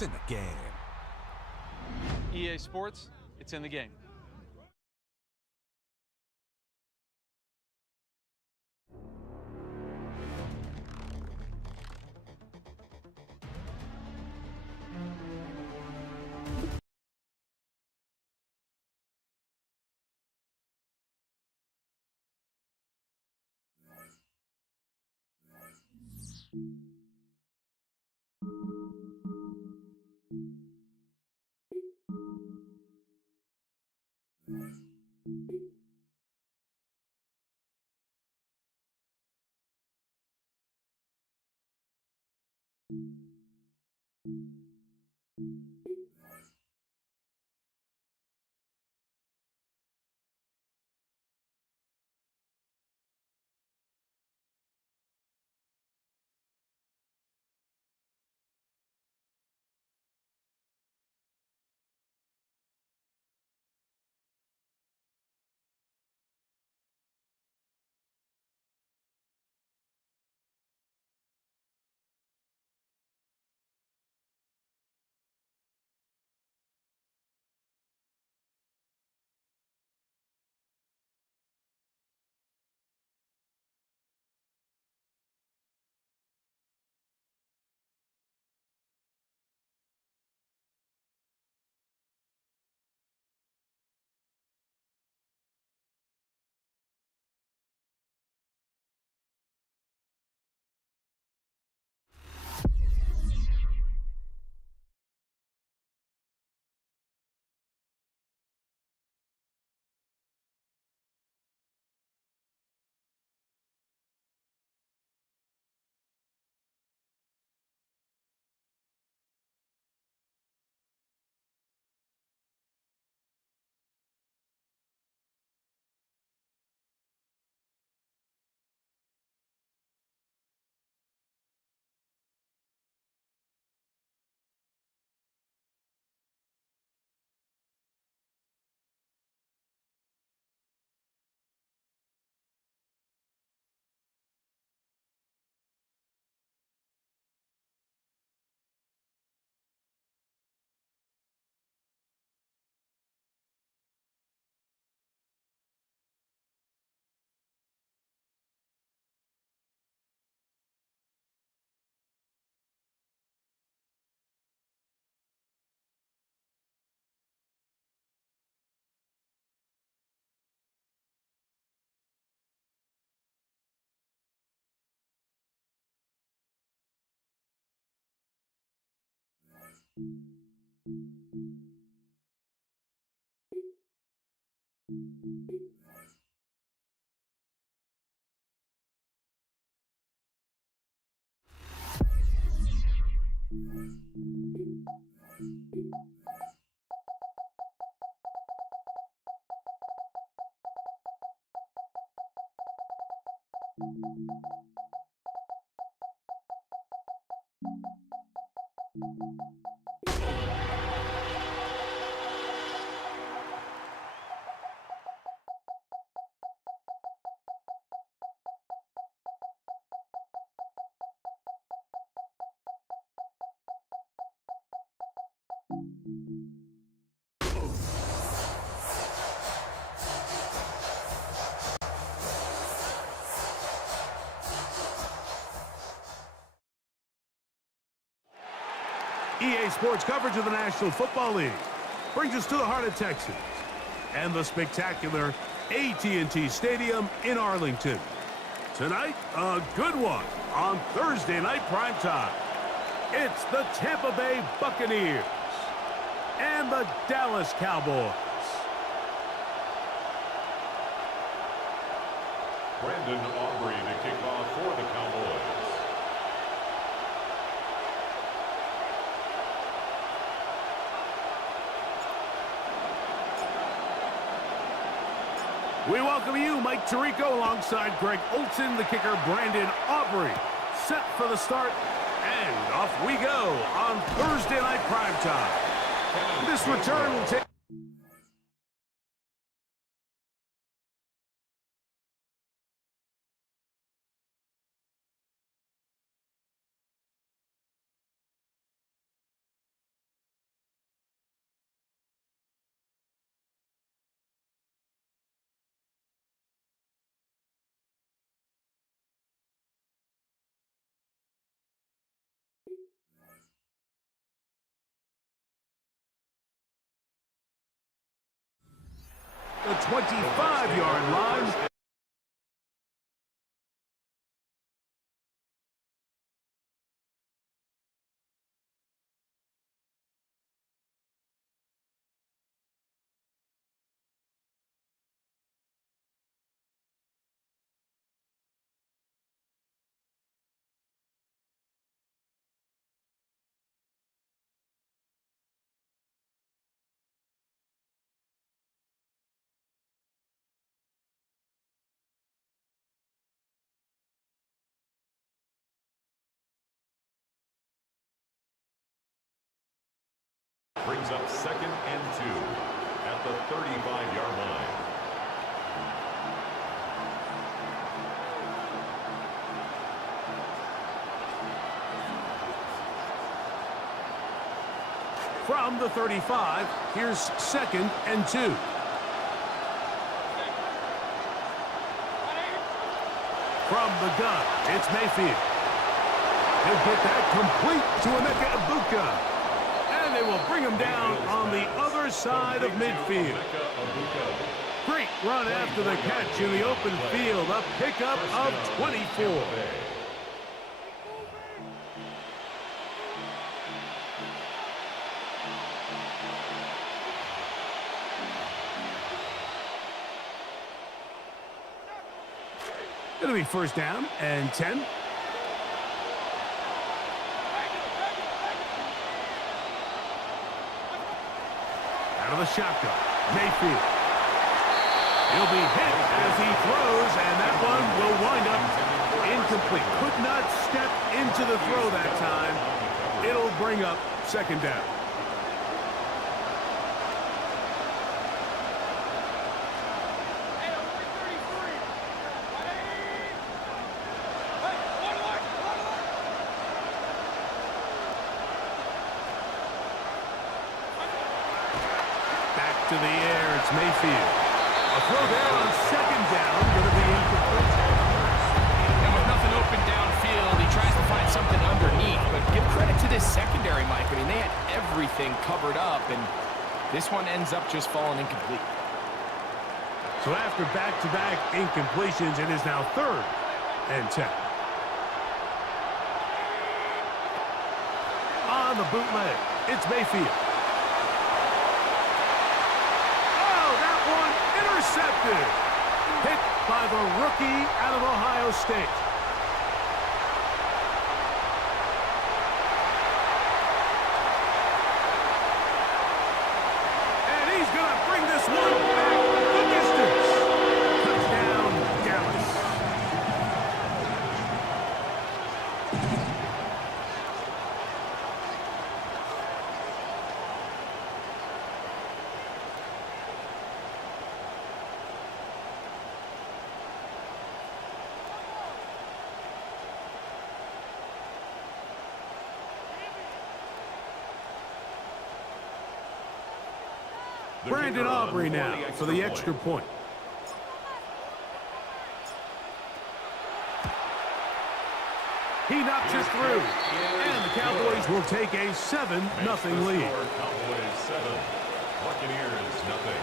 It's in the game. EA Sports, it's in the game. EA Sports coverage of the National Football League brings us to the heart of Texas and the spectacular AT&T Stadium in Arlington. Tonight, a good one on Thursday night primetime. It's the Tampa Bay Buccaneers and the Dallas Cowboys. Brandon Aubrey to kick off for the Cowboys. We welcome you, Mike Tirico, alongside Greg Olson, the kicker, Brandon Aubrey. Set for the start, and off we go on Thursday night primetime. This return will take 25-yard line. Brings up 2nd and 2 at the 35-yard line. From the 35, here's 2nd and 2. From the gun, it's Mayfield. He'll get that complete to Emeka Egbuka. And they will bring him down on the other side of midfield. Great run after the catch in the open field. A pickup of 24. It'll be 1st down and 10. Out of the shotgun, Mayfield. He'll be hit as he throws, and that one will wind up incomplete. Could not step into the throw that time. It'll bring up 2nd down. To the air, it's Mayfield. A throw there on 2nd down, going to be incomplete. And with nothing open downfield, he tries to find something underneath. But give credit to this secondary, Mike. I mean, they had everything covered up, and this one ends up just falling incomplete. So after back-to-back incompletions, it is now 3rd and 10. On the bootleg, it's Mayfield. Intercepted. Hit by the rookie out of Ohio State. And he's going to bring this one back the distance. Touchdown, Dallas. Brandon Aubrey now for the extra point. He knocks it through. And the Cowboys will take a 7-0 lead. Cowboys 7, Buccaneers 0.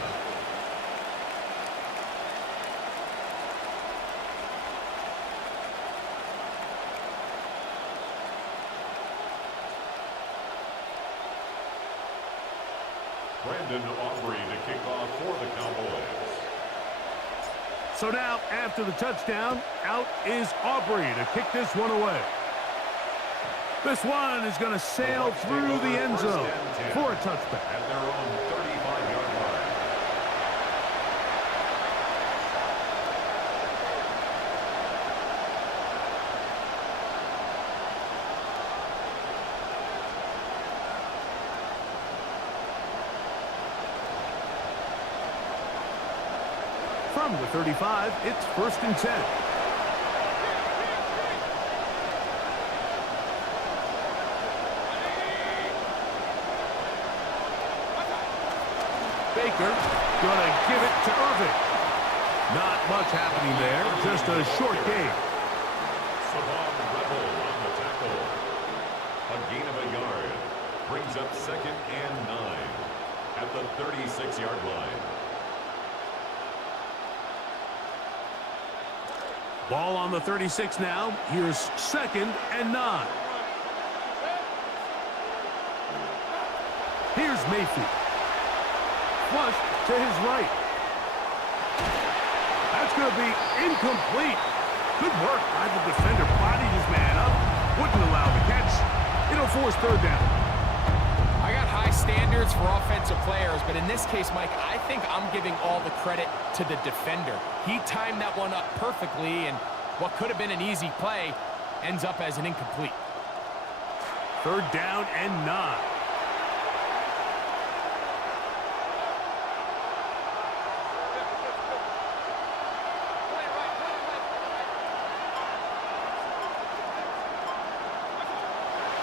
Brandon Aubrey to kick off for the Cowboys. So now, after the touchdown, out is Aubrey to kick this one away. This one is going to sail through the end zone for a touchback. At their own 35-yard line. From the 35, it's 1st and 10. Baker going to give it to Irving. Not much happening there, just a short gain. Savon Rebel on the tackle. A gain of a yard. Brings up 2nd and 9 at the 36-yard line. Ball on the 36 now. Here's 2nd and 9. Here's Mayfield. Flush to his right. That's going to be incomplete. Good work by the defender. Bodied his man up. Wouldn't allow the catch. It'll force 3rd down. I got high standards for offensive players, but in this case, Mike, I think I'm giving all the credit to the defender. He timed that one up perfectly, and what could have been an easy play ends up as an incomplete. 3rd down and 9.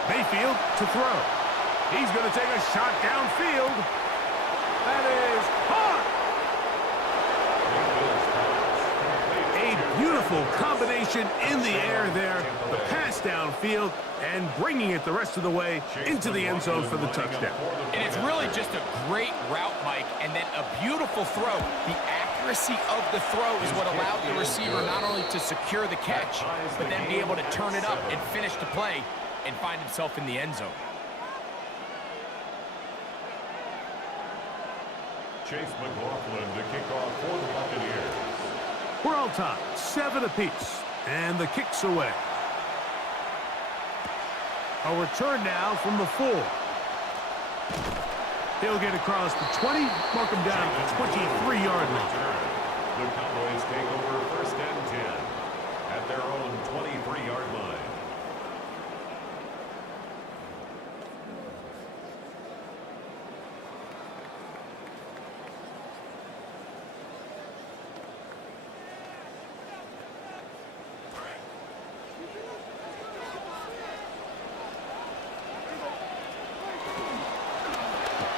Mayfield to throw. He's going to take a shot downfield. That is caught. A beautiful combination in the air there. The pass downfield and bringing it the rest of the way into the end zone for the touchdown. And it's really just a great route, Mike, and then a beautiful throw. The accuracy of the throw is what allowed the receiver not only to secure the catch, but then be able to turn it up and finish the play and find himself in the end zone. Chase McLaughlin to kick off for the Buccaneers. We're all tied, 7 apiece, and the kick's away. A return now from the 4. He'll get across the 20, mark him down at the 23-yard line. The Cowboys take over 1st and 10 at their own 23-yard line.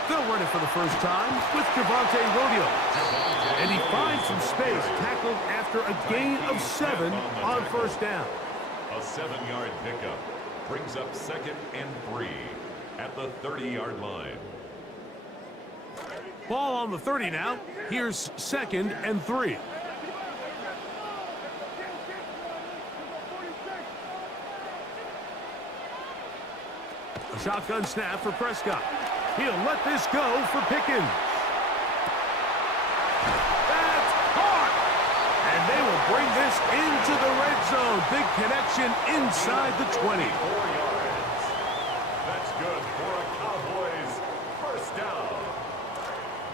They'll run it for the first time with Javonte Rodeo. And he finds some space, tackled after a gain of 7 on 1st down. A 7-yard pickup brings up 2nd and 3 at the 30-yard line. Ball on the 30 now. Here's 2nd and 3. A shotgun snap for Prescott. He'll let this go for Pickens. That's caught! And they will bring this into the red zone. Big connection inside the 20. 4 yards. That's good for a Cowboys 1st down.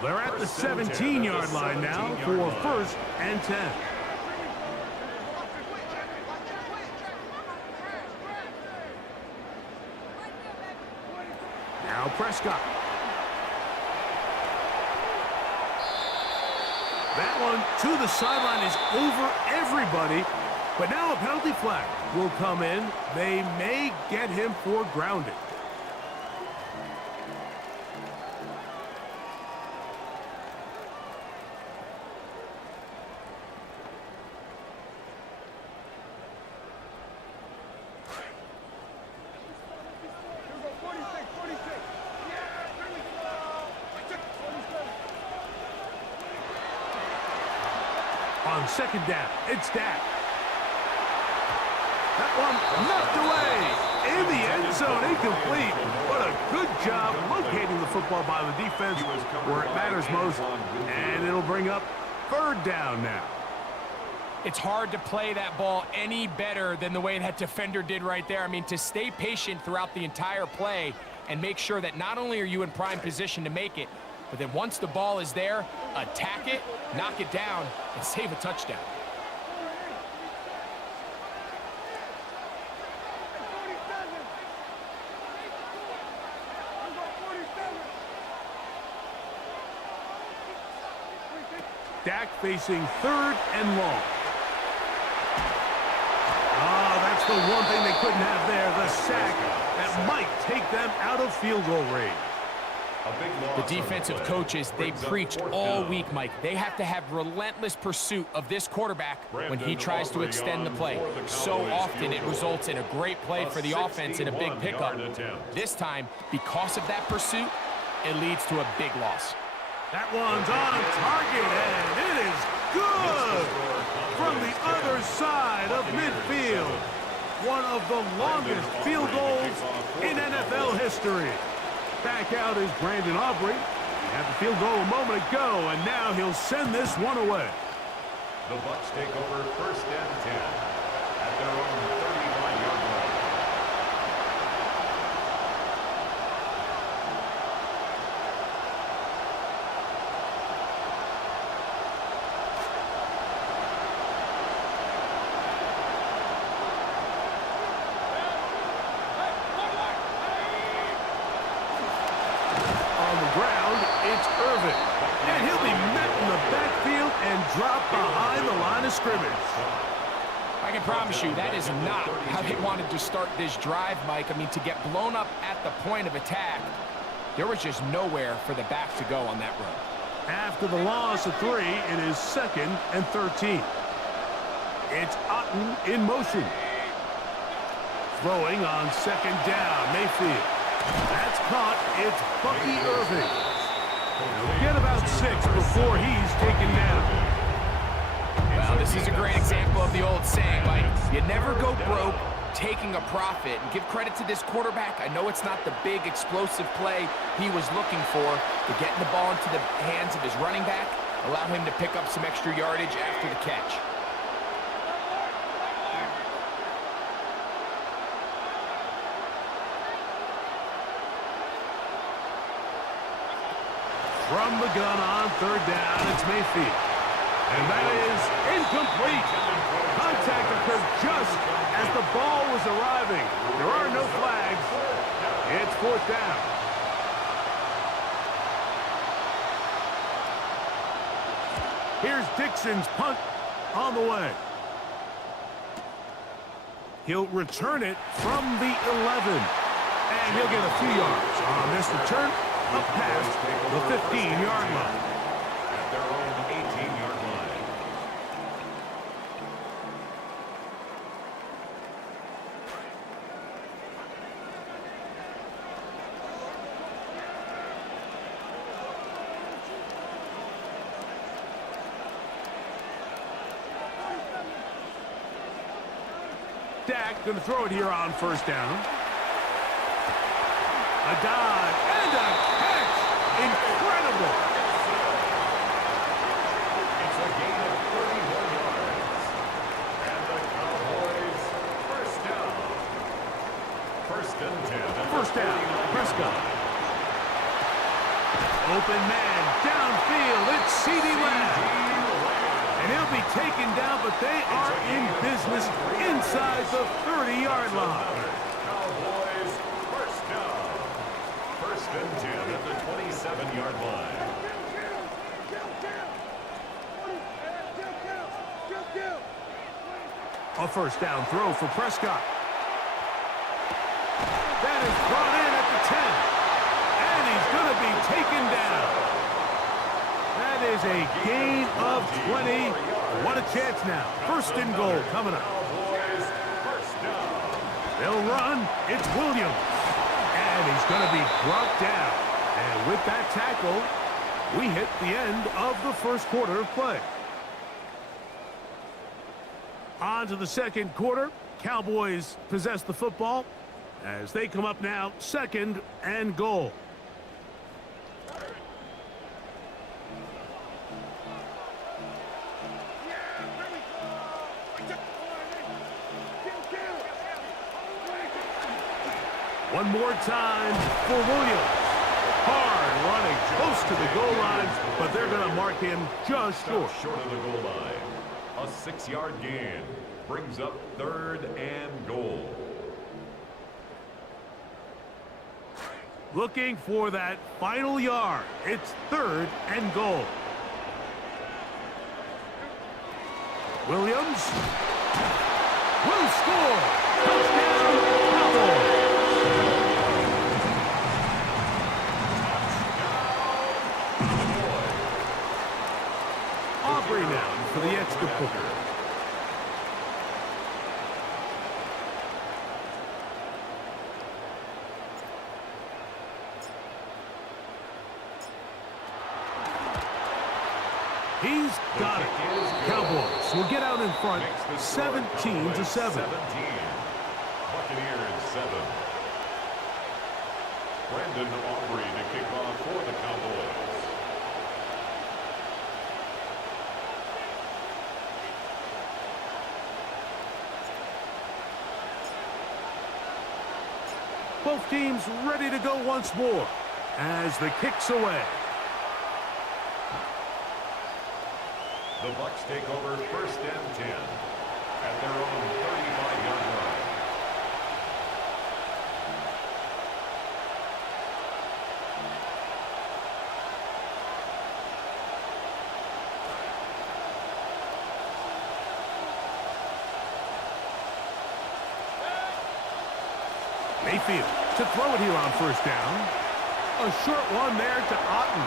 They're at the 17-yard line now for 1st and 10. Now Prescott. That one to the sideline is over everybody. But now a penalty flag will come in. They may get him for grounding. On 2nd down, it's Dak. That one knocked away in the end zone, incomplete. But a good job locating the football by the defense where it matters most. And it'll bring up 3rd down now. It's hard to play that ball any better than the way that defender did right there. I mean, to stay patient throughout the entire play and make sure that not only are you in prime position to make it, but then once the ball is there, attack it, knock it down, and save a touchdown. Dak facing 3rd and long. That's the one thing they couldn't have there, the sack that might take them out of field goal range. The defensive coaches, they preached all week, Mike. They have to have relentless pursuit of this quarterback when he tries to extend the play. So often it results in a great play for the offense and a big pickup. This time, because of that pursuit, it leads to a big loss. That one's on target, and it is good from the other side of midfield. One of the longest field goals in NFL history. Back out is Brandon Aubrey. He had the field goal a moment ago, and now he'll send this one away. The Bucs take over 1st and 10 at their own 35-yard line. On the ground, it's Irvin. And he'll be met in the backfield and dropped behind the line of scrimmage. I can promise you that is not how they wanted to start this drive, Mike. I mean, to get blown up at the point of attack, there was just nowhere for the back to go on that run. After the loss of 3, it is 2nd and 13. It's Otten in motion. Throwing on 2nd down, Mayfield. That's caught. It's Bucky Irving. He'll get about 6 before he's taken down. Well, this is a great example of the old saying, Mike. You never go broke taking a profit. And give credit to this quarterback. I know it's not the big explosive play he was looking for, but getting the ball into the hands of his running back, allow him to pick up some extra yardage after the catch. From the gun on 3rd down, it's Mayfield. And that is incomplete. Contact occurred just as the ball was arriving. There are no flags. It's 4th down. Here's Dixon's punt on the way. He'll return it from the 11. And he'll get a few yards on this return. Up past the 15-yard line. At their own 18-yard line. Dak going to throw it here on 1st down. A dive and a catch. Incredible. It's a gain of 31 yards. And the Cowboys 1st down. 1st and 10. 1st down. Prescott. Open man downfield. It's CeeDee Lamb. And he'll be taken down, but they are in business inside the 30-yard line. Cowboys 1st down. 1st and 10 at the 27-yard line. A 1st down throw for Prescott. That is brought in at the 10. And he's going to be taken down. That is a gain of 20. What a chance now. 1st and goal coming up. Cowboys 1st down. They'll run. It's Williams. And he's going to be brought down. And with that tackle, we hit the end of the 1st quarter of play. On to the 2nd quarter. Cowboys possess the football as they come up now 2nd and goal. One more time for Williams. Hard running close to the goal line, but they're going to mark him just short. Short of the goal line. A 6-yard gain brings up 3rd and goal. Looking for that final yard. It's 3rd and goal. Williams will score. Touchdown, Cowboys. Aubrey now for the extra point. He's got it. Cowboys will get out in front, Makes the score 17-7. 17. Buccaneers 7. Brandon Aubrey to kick off for the Cowboys. Both teams ready to go once more as the kick's away. The Bucs take over 1st and 10 at their own 35-yard line. Mayfield to throw it here on 1st down. A short one there to Otten.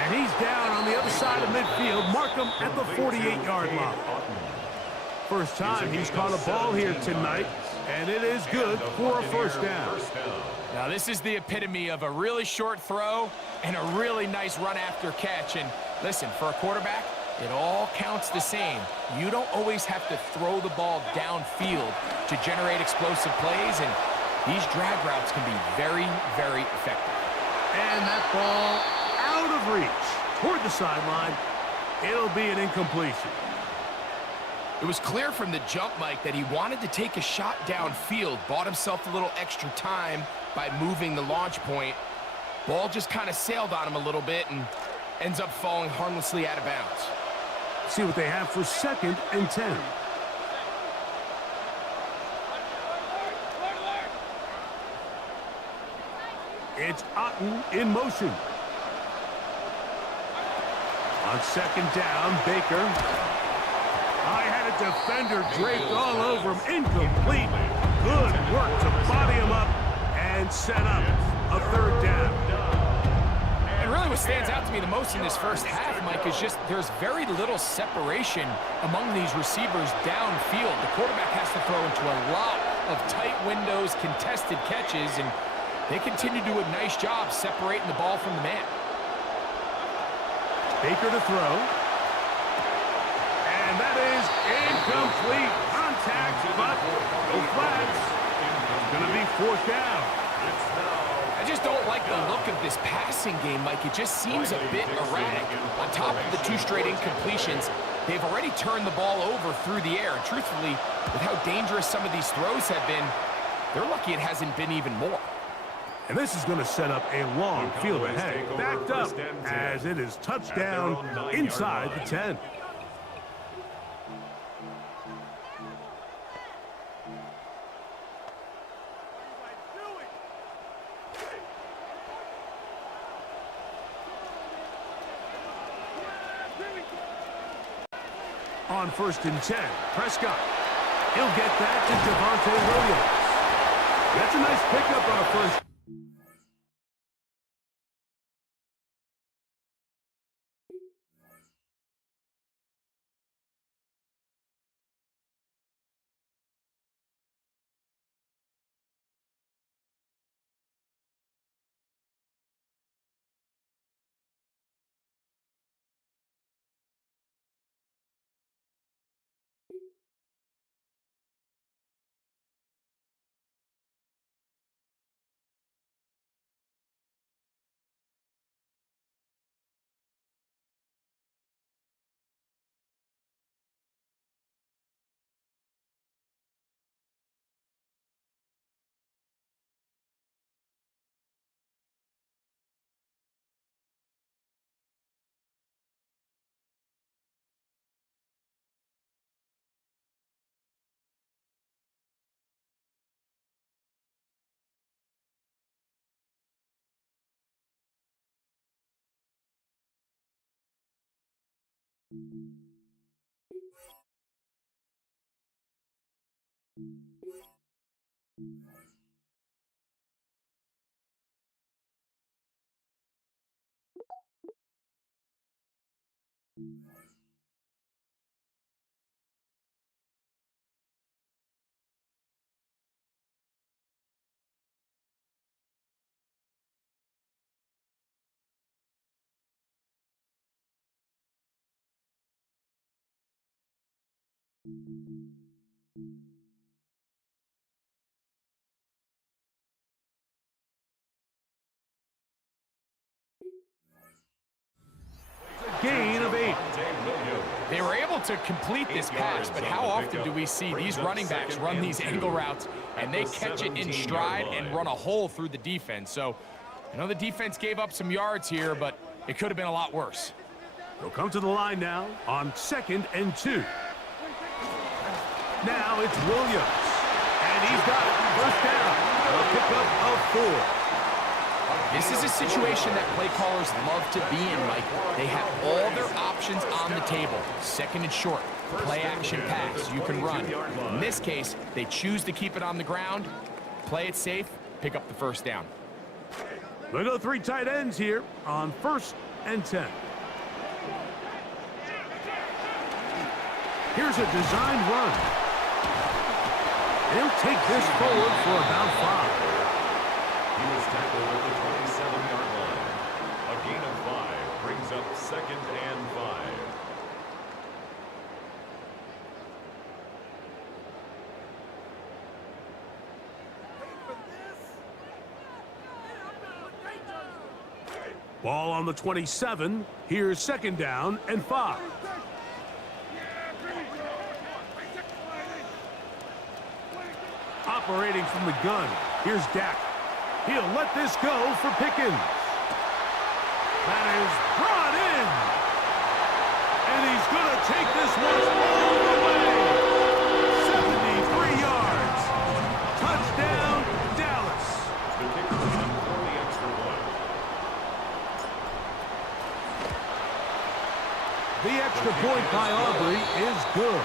And he's down on the other side of midfield. Mark him at the 48-yard line. First time he's caught a ball here tonight, and it is good for a 1st down. Now, this is the epitome of a really short throw and a really nice run after catch. And listen, for a quarterback, it all counts the same. You don't always have to throw the ball downfield to generate explosive plays, and these drag routes can be very, very effective. And that ball out of reach toward the sideline. It'll be an incompletion. It was clear from the jump, Mike, that he wanted to take a shot downfield, bought himself a little extra time by moving the launch point. Ball just kind of sailed on him a little bit and ends up falling harmlessly out of bounds. See what they have for 2nd and 10. It's Otten in motion. On 2nd down, Baker. I had a defender draped all over him. Incomplete. Good work to body him up and set up a 3rd down. And really what stands out to me the most in this first half, Mike, is just there's very little separation among these receivers downfield. The quarterback has to throw into a lot of tight windows, contested catches, and they continue to do a nice job separating the ball from the man. Baker to throw. And that is incomplete. Contact, but no flags. It's going to be 4th down. I just don't like the look of this passing game, Mike. It just seems a bit erratic. On top of the 2 straight incompletions, they've already turned the ball over through the air. And truthfully, with how dangerous some of these throws have been, they're lucky it hasn't been even more. And this is going to set up a long field ahead. Backed up as it is touchdown inside the 10. On 1st and 10, Prescott. He'll get that to Javonte Williams. That's a nice pickup on a 1st. Gain of 8. They were able to complete this pass, but how often do we see these running backs run these angle routes and they catch it in stride and run a hole through the defense? So, I know the defense gave up some yards here, but it could have been a lot worse. They'll come to the line now on 2nd and 2. Now it's Williams, and he's got it. First down. A pickup of 4. This is a situation that play callers love to be in, Mike. They have all their options on the table. 2nd and short, play action pass, you can run. In this case, they choose to keep it on the ground, play it safe, pick up the first down. They go 3 tight ends here on 1st and 10. Here's a designed run. He'll take this forward for about 5. He was tackled at the 27-yard line. A gain of 5 brings up 2nd and 5. Ball on the 27. Here's 2nd down and 5. Operating from the gun. Here's Dak. He'll let this go for Pickens. That is brought in. And he's going to take this one all the way. 73 yards. Touchdown, Dallas. The kicker on for the extra point. The extra point by Aubrey is good.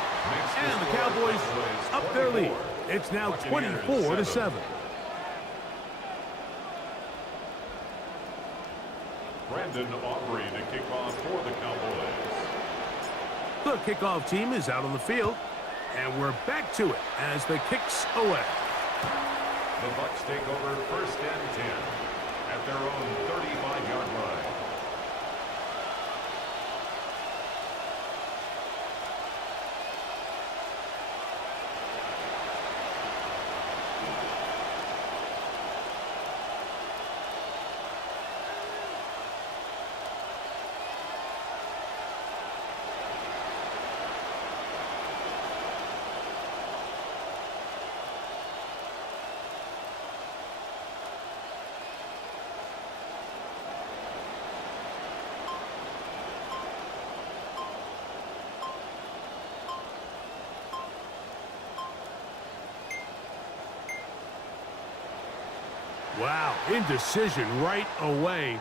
And the Cowboys up their lead. It's now 24-7. Brandon Aubrey to kick off for the Cowboys. The kickoff team is out on the field, and we're back to it as the kick's away. The Bucs take over 1st and 10 at their own 35-yard line. Wow, indecision right away.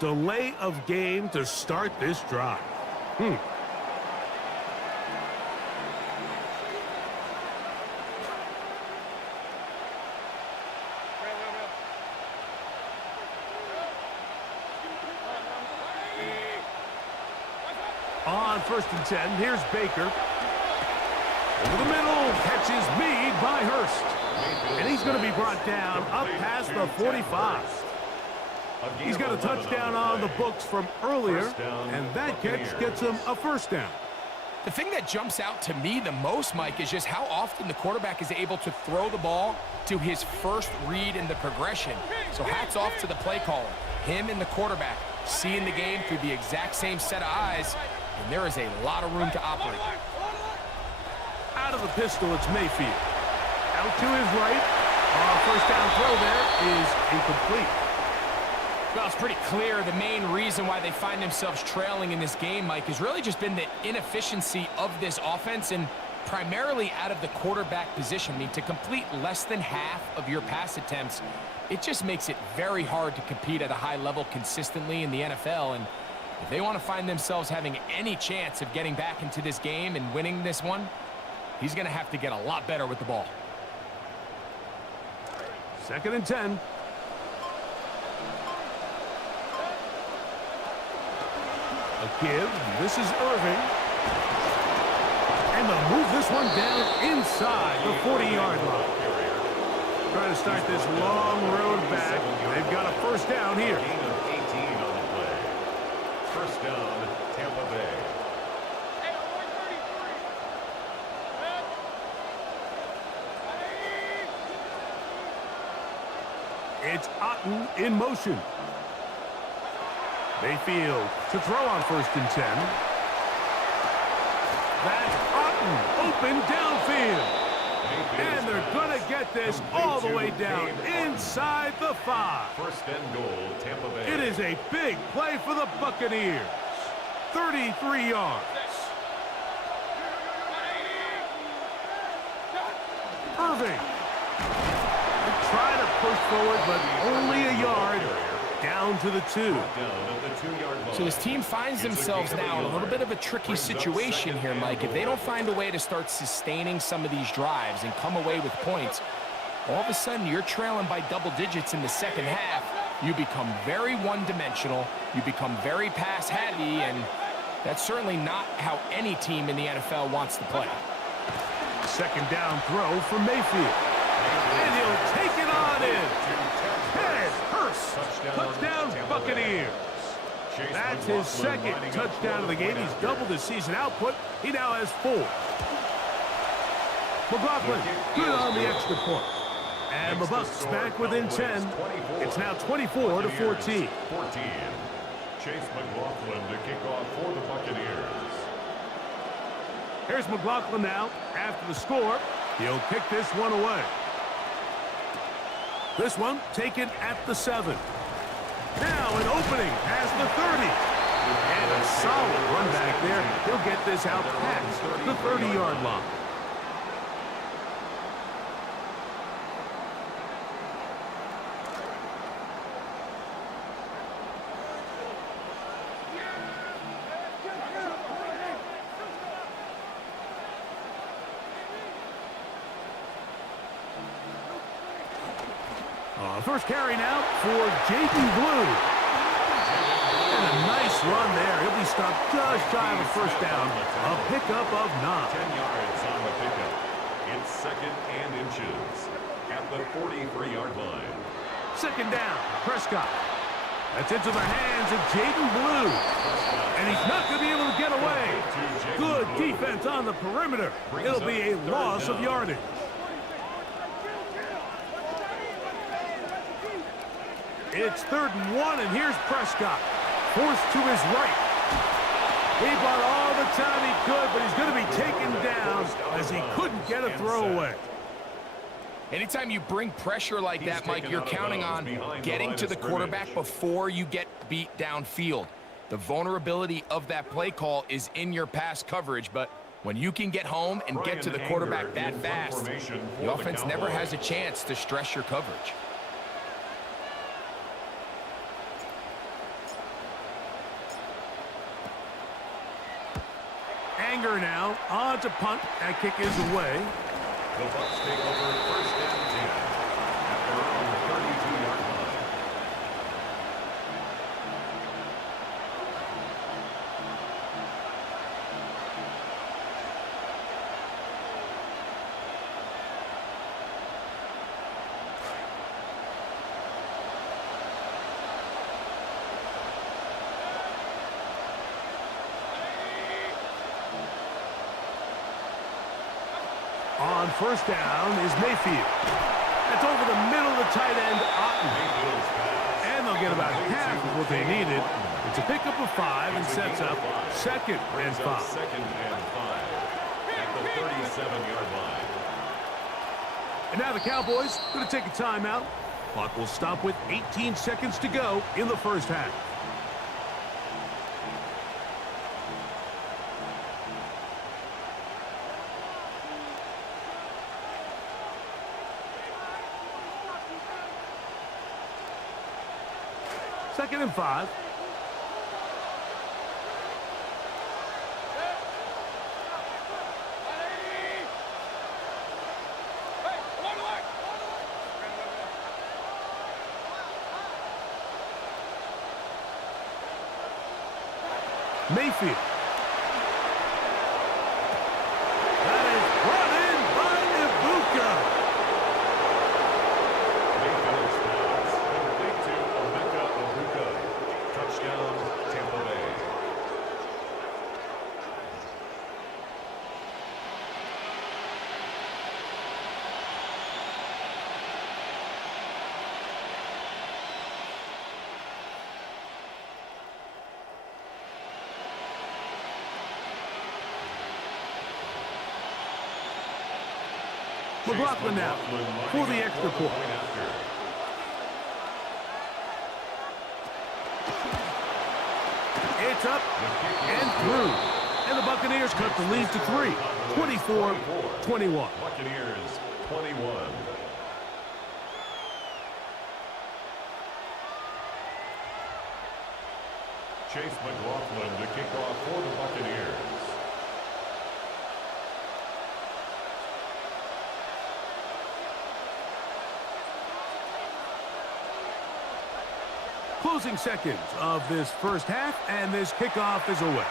Delay of game to start this drive. On 1st and 10, here's Baker. Over the middle, catches made by Hurst. And he's going to be brought down up past the 45. He's got a touchdown on the books from earlier, and that catch gets him a 1st down. The thing that jumps out to me the most, Mike, is just how often the quarterback is able to throw the ball to his first read in the progression. So hats off to the play caller. Him and the quarterback seeing the game through the exact same set of eyes, and there is a lot of room to operate. Out of the pistol, it's Mayfield. Out to his right. 1st down throw there is incomplete. Well, it's pretty clear the main reason why they find themselves trailing in this game, Mike, has really just been the inefficiency of this offense and primarily out of the quarterback position. I mean, to complete less than half of your pass attempts, it just makes it very hard to compete at a high level consistently in the NFL. And if they want to find themselves having any chance of getting back into this game and winning this one, he's going to have to get a lot better with the ball. 2nd and 10. A give. This is Irving. And they'll move this one down inside the 40-yard line. Trying to start this long road back. They've got a 1st down here. Gain of 18 on the play. 1st down, Tampa Bay. It's Otten in motion. Mayfield to throw on 1st and 10. That's Otten open downfield. And they're going to get this all the way down inside the 5. 1st and goal, Tampa Bay. It is a big play for the Buccaneers. 33 yards. Irving. Try to push forward, but only a yard. Down to the 2. So this team finds themselves now in a little bit of a tricky situation here, Mike. If they don't find a way to start sustaining some of these drives and come away with points, all of a sudden you're trailing by double digits in the 2nd half. You become very one-dimensional. You become very pass-heavy, and that's certainly not how any team in the NFL wants to play. 2nd down throw for Mayfield. And he'll take it on in. Head first. Touchdown, Buccaneers. That's his 2nd touchdown of the game. He's doubled his season output. He now has 4. McLaughlin, good on the extra point. And the Bucs back within 10. It's now 24 to 14. Chase McLaughlin to kick off for the Buccaneers. Here's McLaughlin now. After the score, he'll kick this one away. This one taken at the 7. Now an opening has the 30. And a solid run back there. He'll get this out past the 30-yard line. First carry now for Jaden Blue. And a nice run there. He'll be stopped just shy of a 1st down. A pickup of 9. 10 yards on the pickup. It's 2nd and inches at the 43-yard line. 2nd down. Prescott. That's into the hands of Jaden Blue. And he's not going to be able to get away. Good defense on the perimeter. It'll be a loss of yardage. It's 3rd and 1, and here's Prescott. Forced to his right. He bought all the time he could, but he's going to be taken down as he couldn't get a throwaway. Anytime you bring pressure like that, Mike, you're counting on getting to the quarterback before you get beat downfield. The vulnerability of that play call is in your pass coverage, but when you can get home and get to the quarterback that fast, the offense never has a chance to stress your coverage. Anger now on to punt. That kick is away. The Bucs take over 1st and 10 at their own 32-yard line. On 1st down is Mayfield. That's over the middle of the tight end, Otten. And they'll get about half of what they needed. It's a pickup of 5 and sets up 2nd and 5. 2nd and 5 at the 37-yard line. And now the Cowboys going to take a timeout. Clock will stop with 18 seconds to go in the 1st half. Second and 5. Mayfield. That is brought in by Ibuka. Mayfield's pass complete to Ibuka. Touchdown, Tampa Bay. McLaughlin now for the extra point. It's up and through. And the Buccaneers cut the lead to 3, 24-21. Buccaneers 21. Chase McLaughlin to kick off for the Buccaneers. Closing seconds of this first half, and this kickoff is away.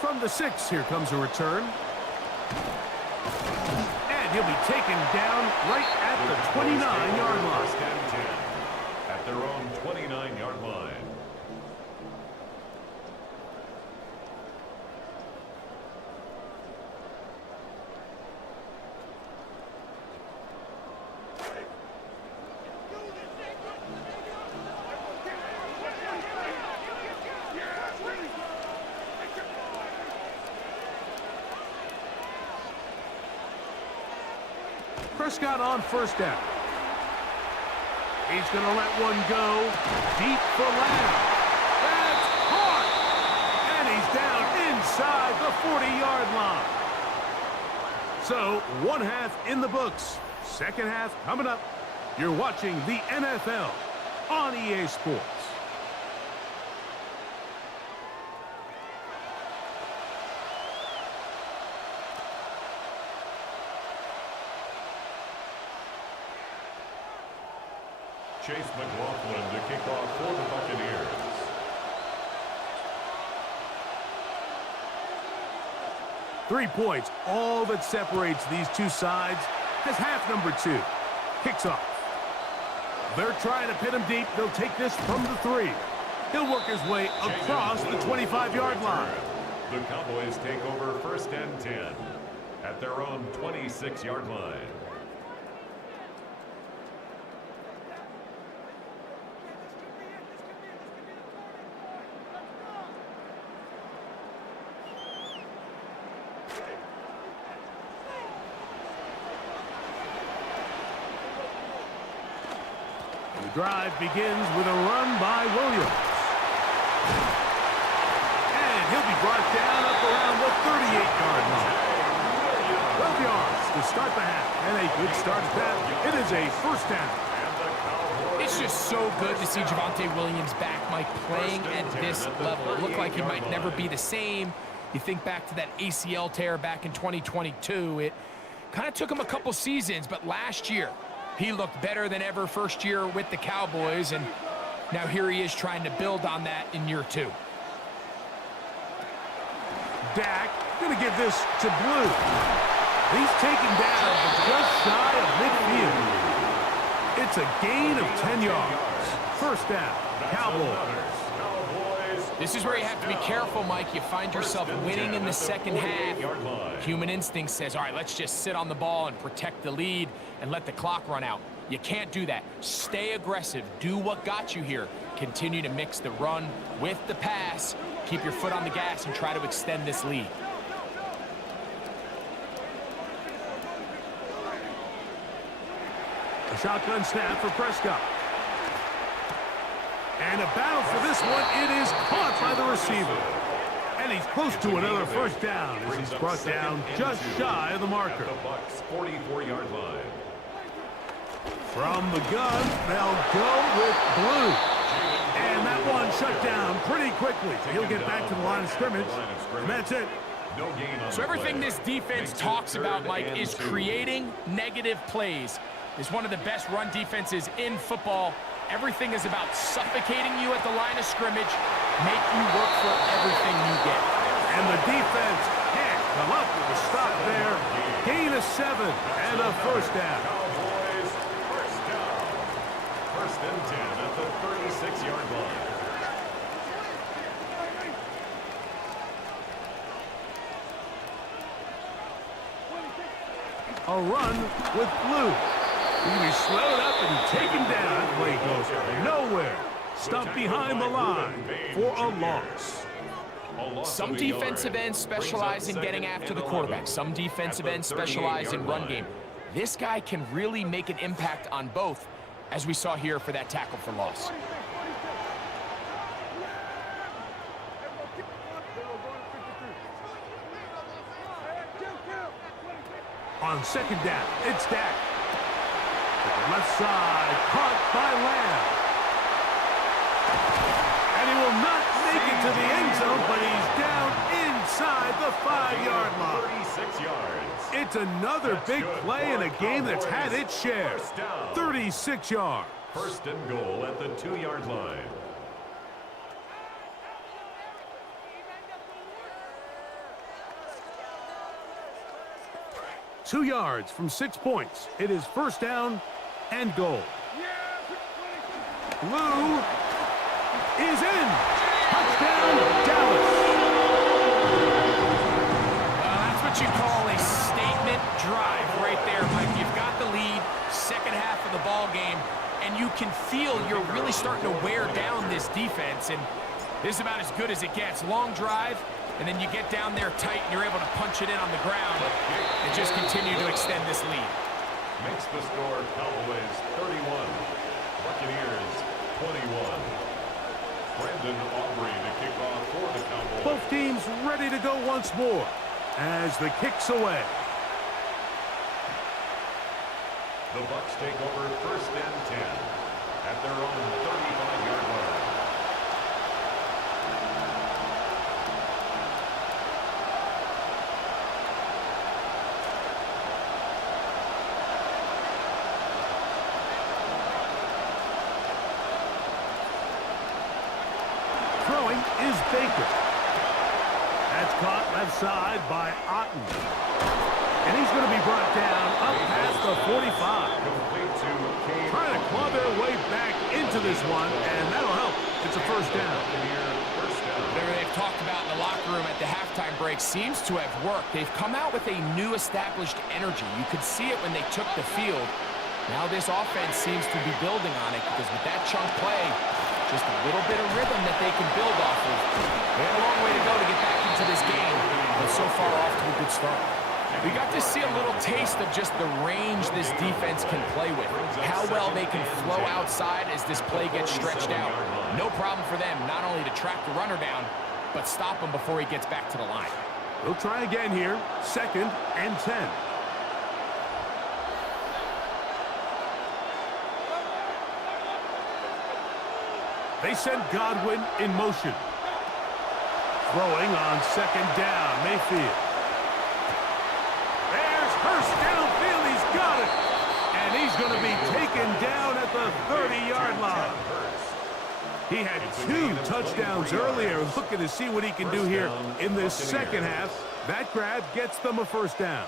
From the 6, here comes a return. And he'll be taken down right at the 29-yard line. First and 10 at their own 29-yard line. Prescott on first down. He's going to let one go. Deep for Lamb. That's caught. And he's down inside the 40-yard line. So, one half in the books. Second half coming up. You're watching the NFL on EA Sports. Chase McLaughlin to kick off for the Buccaneers. Three points, all that separates these two sides, as half number 2 kicks off. They're trying to pin him deep. They'll take this from the 3. He'll work his way across the 25-yard line. The Cowboys take over first and 10 at their own 26-yard line. The drive begins with a run by Williams. And he'll be brought down up around the 38-yard line. 12 yards to start the half. And a good start to that. It is a first down. It's just so good to see Javonte Williams back, Mike, playing at this level. It looked like he might never be the same. You think back to that ACL tear back in 2022. It kind of took him a couple seasons, but last year, he looked better than ever first year with the Cowboys, and now here he is trying to build on that in year 2. Dak going to give this to Blue. He's taken down just shy of midfield. It's a gain of 10 yards. First down, Cowboys. This is where you have to be careful, Mike. You find yourself winning in the second half. Human instinct says, all right, let's just sit on the ball and protect the lead and let the clock run out. You can't do that. Stay aggressive. Do what got you here. Continue to mix the run with the pass. Keep your foot on the gas and try to extend this lead. A shotgun snap for Prescott. And a battle for this one. It is caught by the receiver. And he's close to another first down as he's brought down just shy of the marker. The Bucs 44-yard line. From the gun, they'll go with Blue. And that one shut down pretty quickly. He'll get back to the line of scrimmage. And that's it. No gain on So everything this defense talks about, Mike, is creating negative plays. It's one of the best run defenses in football. Everything is about suffocating you at the line of scrimmage, make you work for everything you get. And the defense can't come up with a stop there. Gain of 7 and a first down. Cowboys first down. First and 10 at the 36-yard line. A run with Blue. He'll be slowed up and taken down. Play goes nowhere. Stuck behind the line for a loss. A loss Some of a yard. defensive ends specialize in getting after the quarterback. Some defensive ends specialize in run game. This guy can really make an impact on both, as we saw here for that tackle for loss. On second down, it's Dak. To the left side, caught by Lamb. And he will not make it to the end zone, but he's down inside the 5-yard line. 36 yards. It's another That's big good play in a for game that's had Cowboys. its share. First down. 36 yards. First and goal at the 2-yard line. Two yards from 6 points. It is first down and goal. Lou is in. Touchdown, Dallas. That's what you call a statement drive right there, Mike. You've got the lead, second half of the ball game, and you can feel you're really starting to wear down this defense, and this is about as good as it gets. Long drive, and then you get down there tight, and you're able to punch it in on the ground and just continue to extend this lead. Makes the score Cowboys 31, Buccaneers 21. Brandon Aubrey to kick off for the Cowboys. Both teams ready to go once more as the kick's away. The Bucs take over first and 10 at their own 35-yard line. Throwing is Baker. That's caught left side by Otten. And he's going to be brought down up past the 45. Complete to Cade. Trying to claw their way back into this one, and that'll help. It's a first down. First down. Whatever they've talked about in the locker room at the halftime break seems to have worked. They've come out with a new established energy. You could see it when they took the field. Now this offense seems to be building on it because with that chunk play, just a little bit of rhythm that they can build off of. They have a long way to go to get back into this game, but so far off to a good start. We got to see a little taste of just the range this defense can play with, how well they can flow outside as this play gets stretched out. No problem for them not only to track the runner down, but stop him before he gets back to the line. We'll try again here. Second and 10. They send Godwin in motion. Throwing on second down, Mayfield. There's Hurst downfield. He's got it. And he's going to be taken down at the 30-yard line. He had 2 touchdowns earlier. Looking to see what he can do here in this second half. That grab gets them a first down.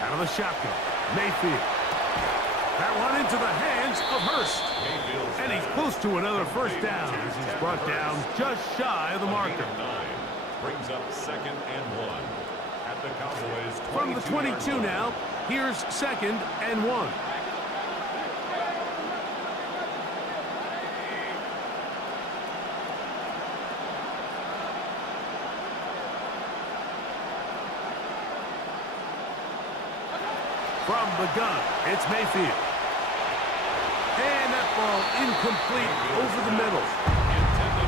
Out of the shotgun, Mayfield. That one into the hands of Hurst. And he's close to another first down as he's brought down just shy of the marker. Brings up second and 1 at the Cowboys. From the 22 now, here's second and 1. From the gun, it's Mayfield. And that ball incomplete over the middle.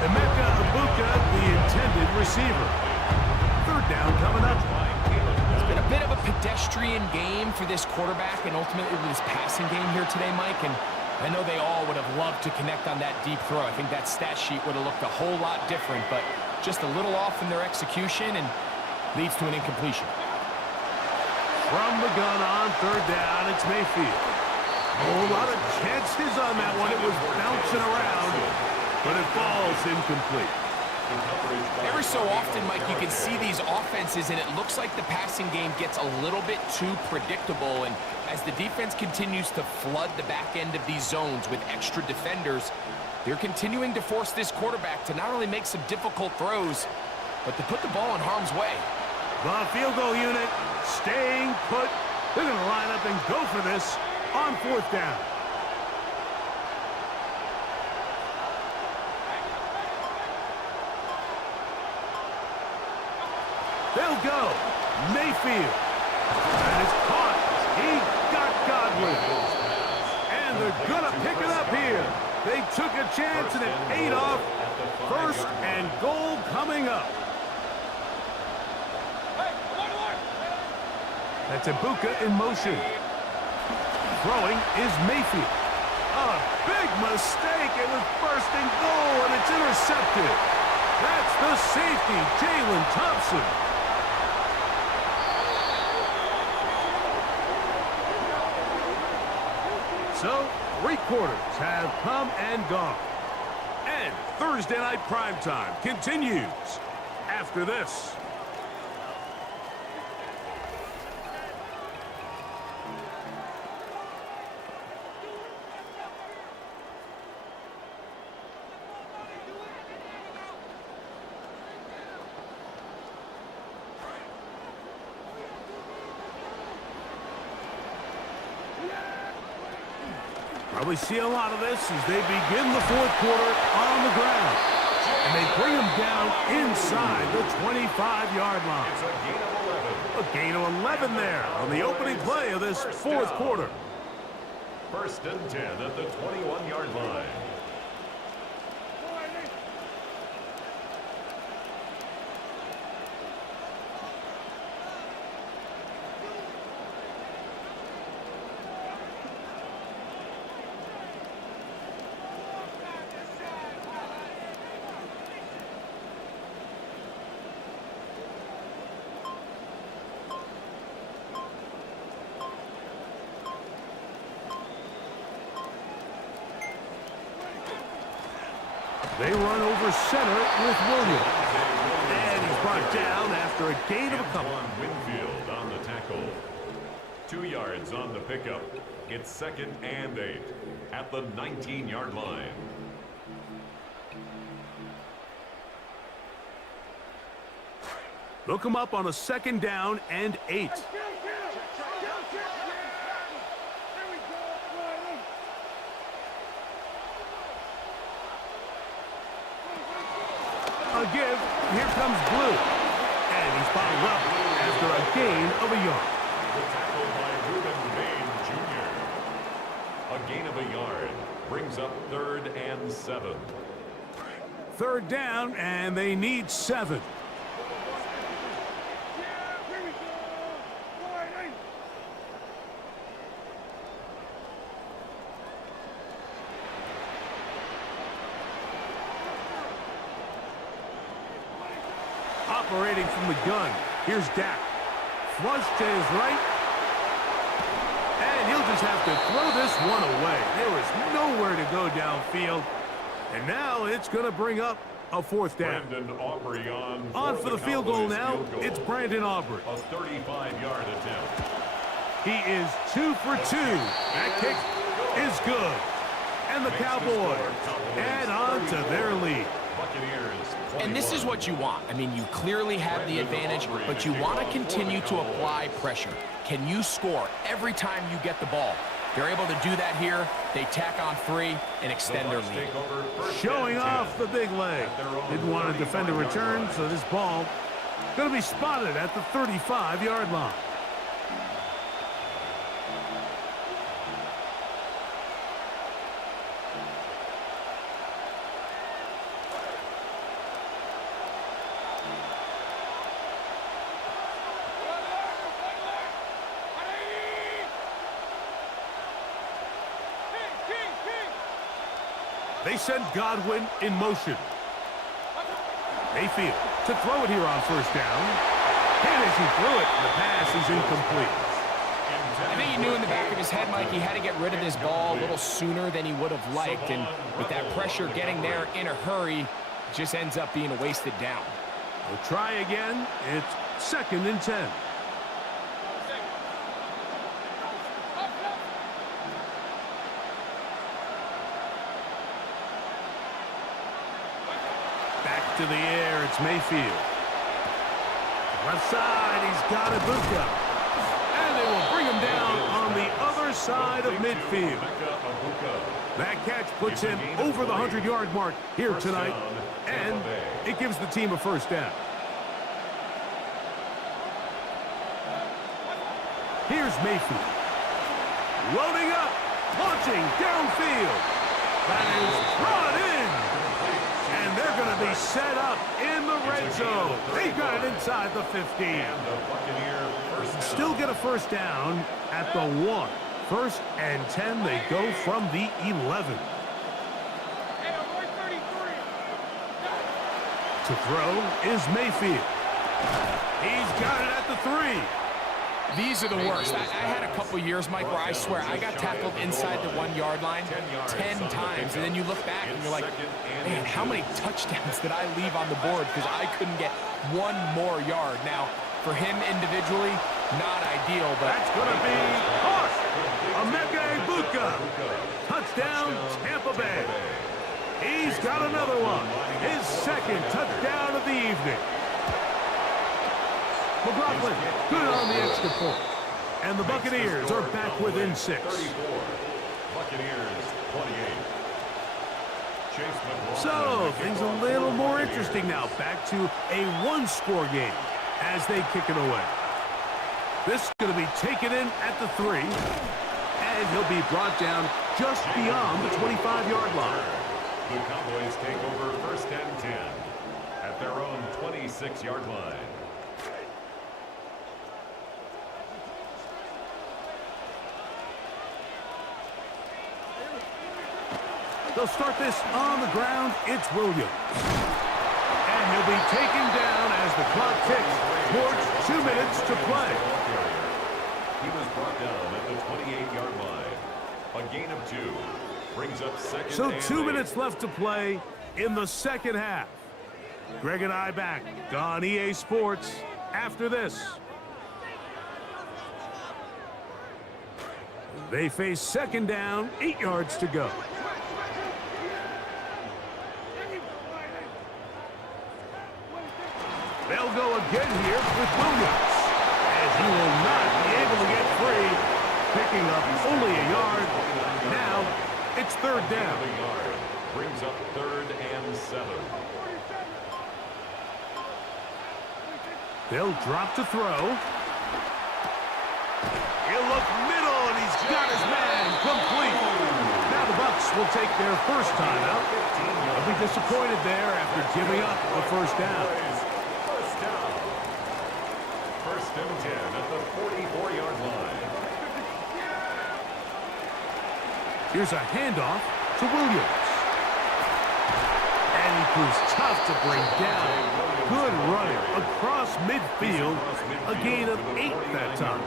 Emeka Ibuka, the intended receiver. Third down coming up. It's been a bit of a pedestrian game for this quarterback and ultimately this passing game here today, Mike. And I know they all would have loved to connect on that deep throw. I think that stat sheet would have looked a whole lot different, but just a little off in their execution and leads to an incompletion. From the gun on third down, it's Mayfield. A lot of chances on that one. It was bouncing around, but it falls incomplete. Every so often, Mike, you can see these offenses, and it looks like the passing game gets a little bit too predictable. And as the defense continues to flood the back end of these zones with extra defenders, They're continuing to force this quarterback to not only make some difficult throws, but to put the ball in harm's way. The field goal unit staying put. They're going to line up and go for this on 4th down. They'll go. Mayfield. And it's caught. He got Godwin. And they're going to pick it up here. They took a chance and it paid off. 1st and goal coming up. That's Ibuka in motion. Throwing is Mayfield. A big mistake. It was bursting goal, and it's intercepted. That's the safety, Jalen Thompson. So, 3 quarters have come and gone. And Thursday Night Primetime continues after this. Probably see a lot of this as they begin the 4th quarter on the ground. And they bring them down inside the 25-yard line. It's a gain of 11. A gain of 11 there on the opening play of this 4th quarter. 1st and 10 at the 21-yard line. They run over center with Williams. And he's brought down after a gain of a couple. Winfield on the tackle. 2 yards on the pickup. It's 2nd and 8 at the 19-yard line. They'll come up on a 2nd down and 8. A give. Here comes Blue. And he's bottled up after a gain of a yard. The tackle by Reuben Bain Jr. A gain of a yard brings up 3rd and 7. 3rd down, and they need 7. Operating from the gun. Here's Dak. Flush to his right. And he'll just have to throw this one away. There is nowhere to go downfield. And now it's going to bring up a 4th down. Brandon Aubrey on for the field goal now. It's Brandon Aubrey. A 35-yard attempt. He is 2 for 2. That kick is good. And the Cowboys add on to their lead. And this is what you want. I mean, you clearly have the advantage, but you want to continue to apply pressure. Can you score every time you get the ball? They're able to do that here. They tack on 3 and extend their lead. Showing off the big leg. Didn't want to defend a return, so this ball going to be spotted at the 35-yard line. They send Godwin in motion. Mayfield to throw it here on 1st down. And as he threw it, the pass is incomplete. I think he knew in the back of his head, Mike, he had to get rid of this ball a little sooner than he would have liked. And with that pressure getting there in a hurry, it just ends up being a wasted down. We'll try again. It's 2nd and 10. Back to the air, it's Mayfield. Left side, he's got Ibuka. And they will bring him down on the other side of midfield. That catch puts him over the 100-yard mark here tonight, and it gives the team a first down. Here's Mayfield. Loading up, launching downfield. That is brought in. And they're going to be set up in the red zone. They got it inside the 15. Still get a first down at the 1. First and 10, they go from the 11. To throw is Mayfield. He's got it at the 3. These are the worst. I had a couple years, Mike, where I swear I got tackled inside the 1-yard line 10 times, and then you look back and you're like, man, how many touchdowns did I leave on the board because I couldn't get one more yard? Now, for him individually, not ideal, but that's going to be caught. Emeka Ibuka. Touchdown, Tampa Bay. He's got another one. His second touchdown of the evening. McLaughlin, good on the extra point. And the Buccaneers are back within 6. So, things a little more interesting now. Back to a one-score game as they kick it away. This is going to be taken in at the 3. And he'll be brought down just beyond the 25-yard line. The Cowboys take over first and 10 at their own 26-yard line. They'll start this on the ground. It's Williams. And he'll be taken down as the clock ticks towards 2 minutes to play. He was brought down at the 28-yard line. A gain of 2. Brings up second. So 2 minutes left to play in the second half. Greg and I back on EA Sports after this. They face second down, 8 yards to go. They'll go again here with Williams. And he will not be able to get free, picking up only a yard. Now it's third down. Brings up 3rd and 7. They'll drop to throw. He'll look middle, and he's got his man complete. Now the Bucs will take their first time out. They'll be disappointed there after giving up the first down. First and 10 at the 44-yard line. Here's a handoff to Williams. And he proves tough to bring down. Good running across midfield. A gain of 8 that time.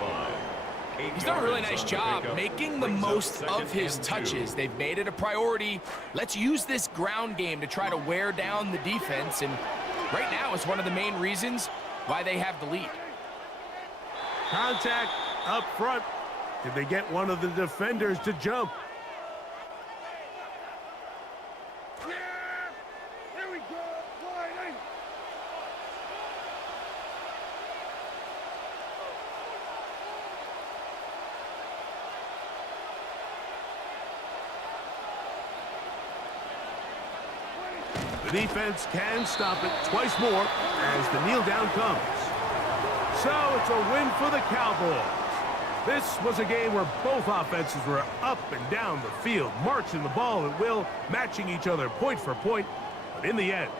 He's done a really nice job making the most of his touches. They've made it a priority. Let's use this ground game to try to wear down the defense. And right now it's one of the main reasons why they have the lead. Contact up front. Did they get one of the defenders to jump? The defense can stop it twice more as the kneel down comes. So it's a win for the Cowboys. This was a game where both offenses were up and down the field, marching the ball at will, matching each other point for point. But in the end,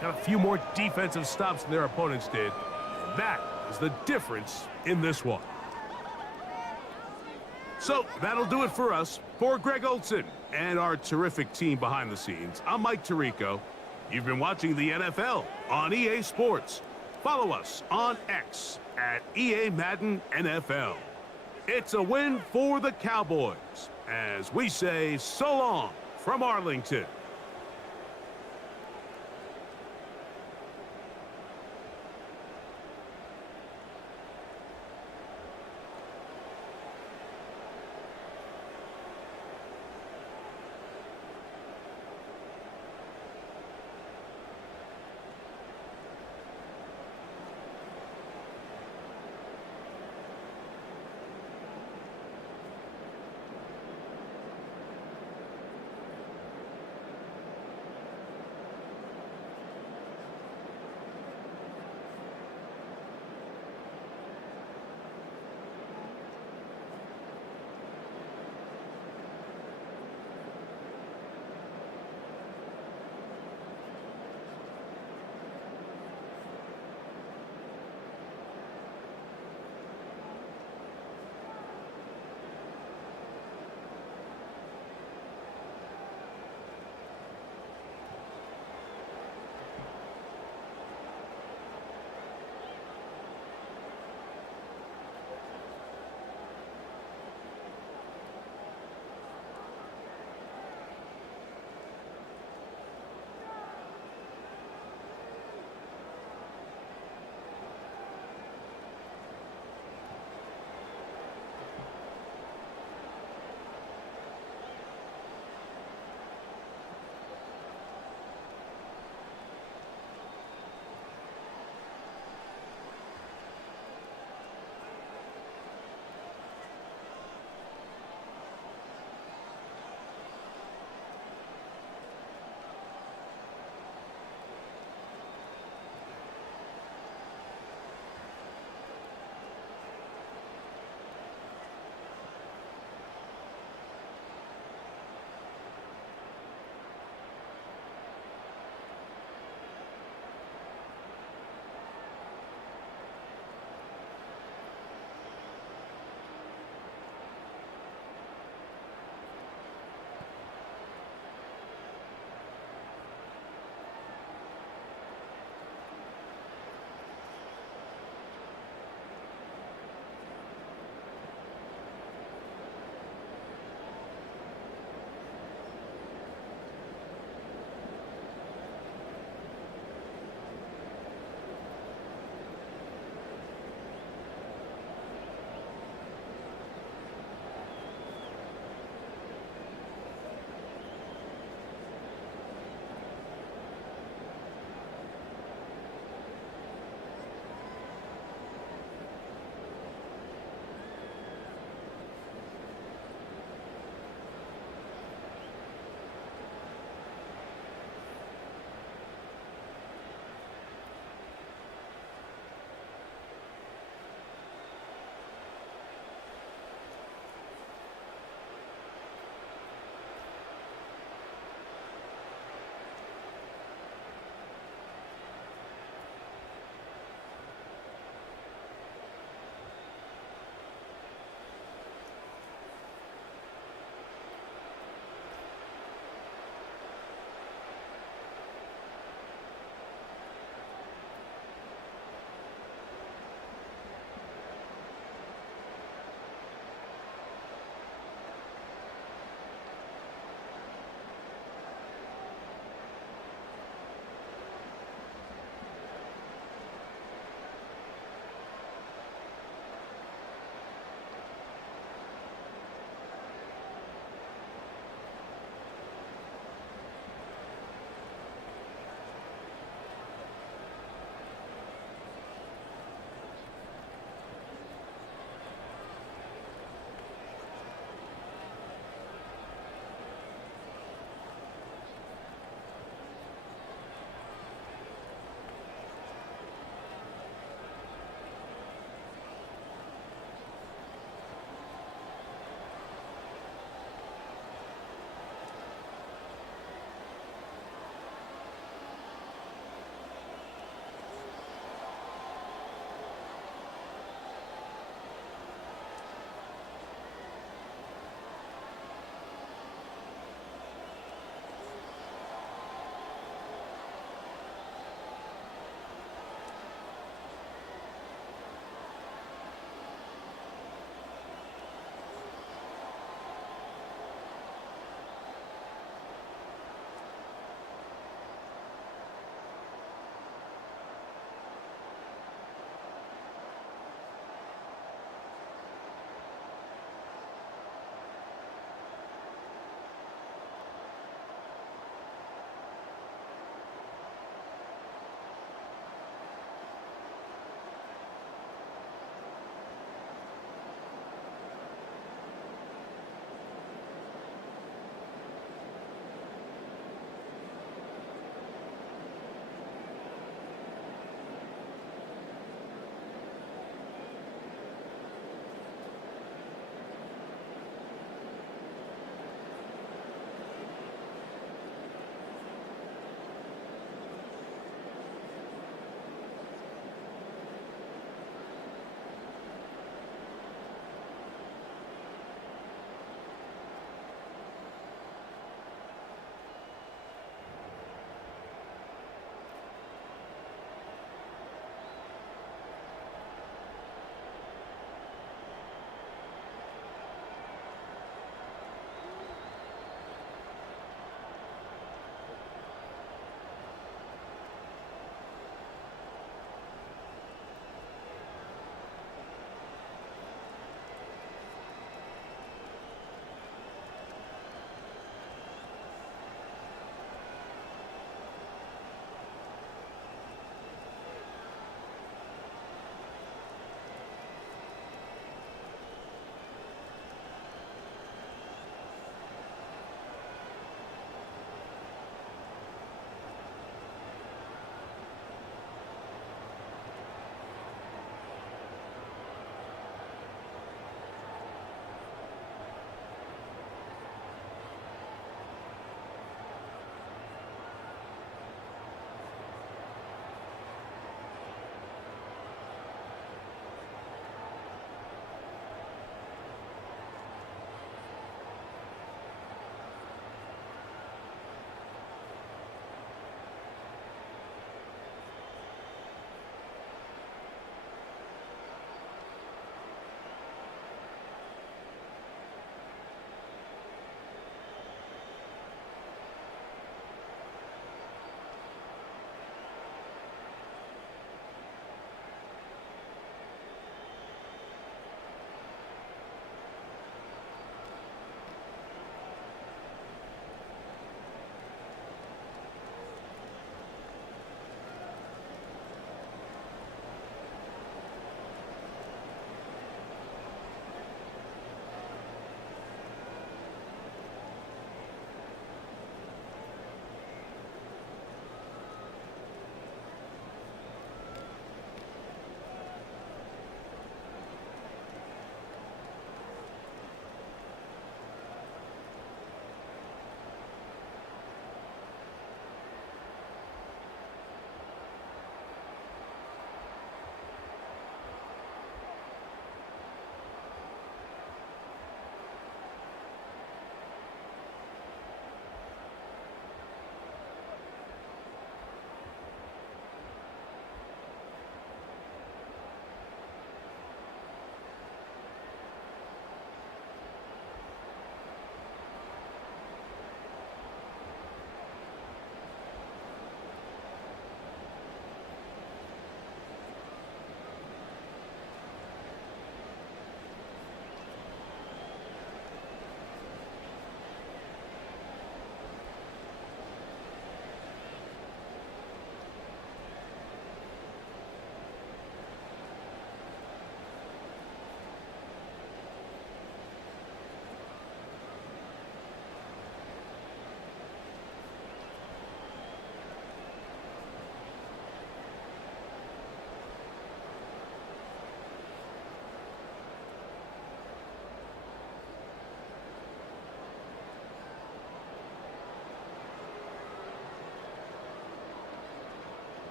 got a few more defensive stops than their opponents did. And that is the difference in this one. So that'll do it for us. For Greg Olson and our terrific team behind the scenes, I'm Mike Tirico. You've been watching the NFL on EA Sports. Follow us on X at EA Madden NFL. It's a win for the Cowboys as we say so long from Arlington.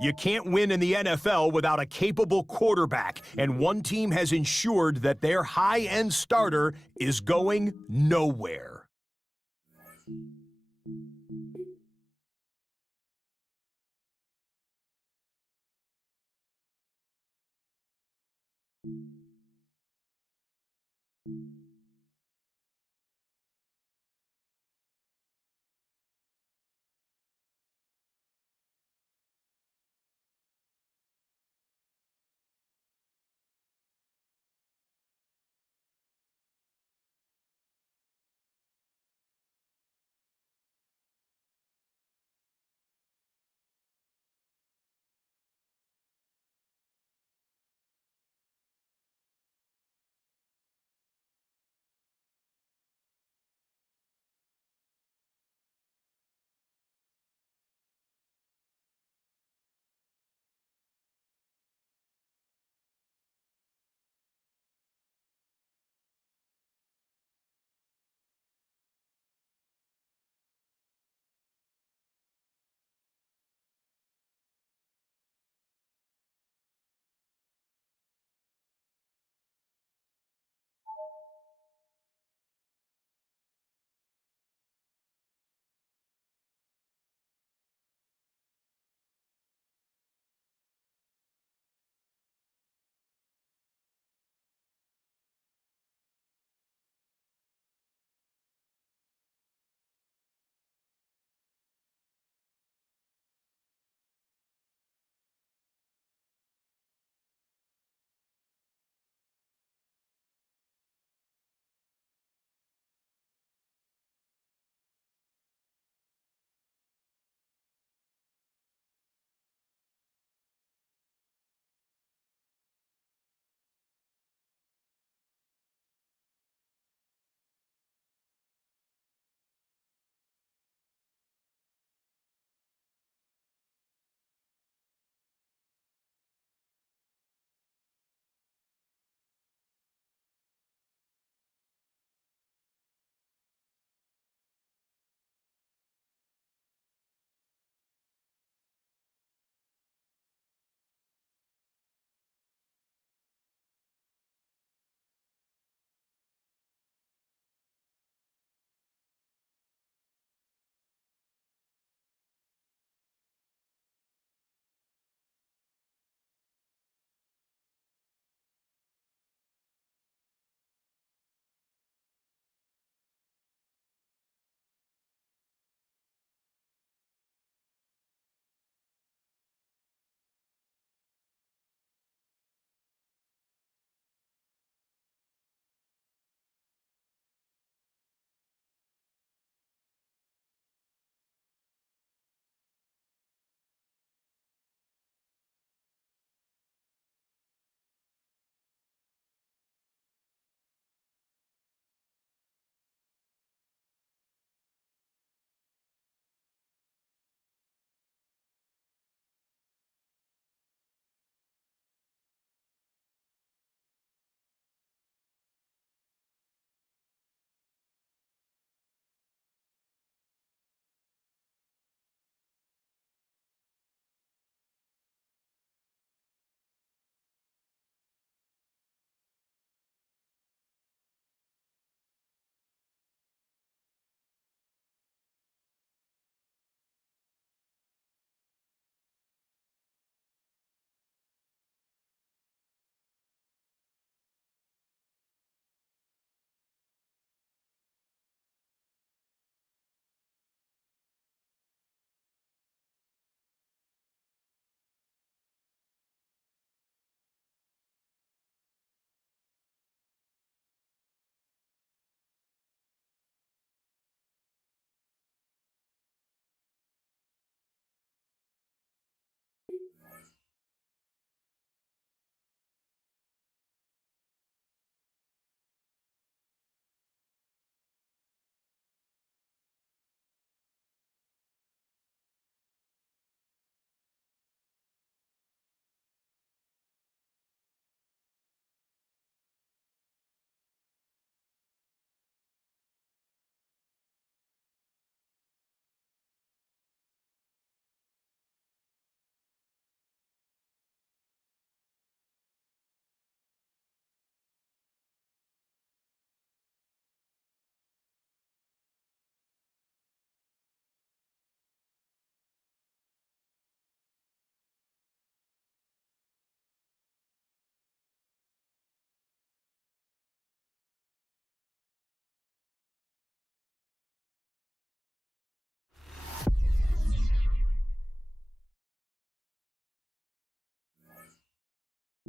You can't win in the NFL without a capable quarterback, and one team has ensured that their high-end starter is going nowhere.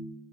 you.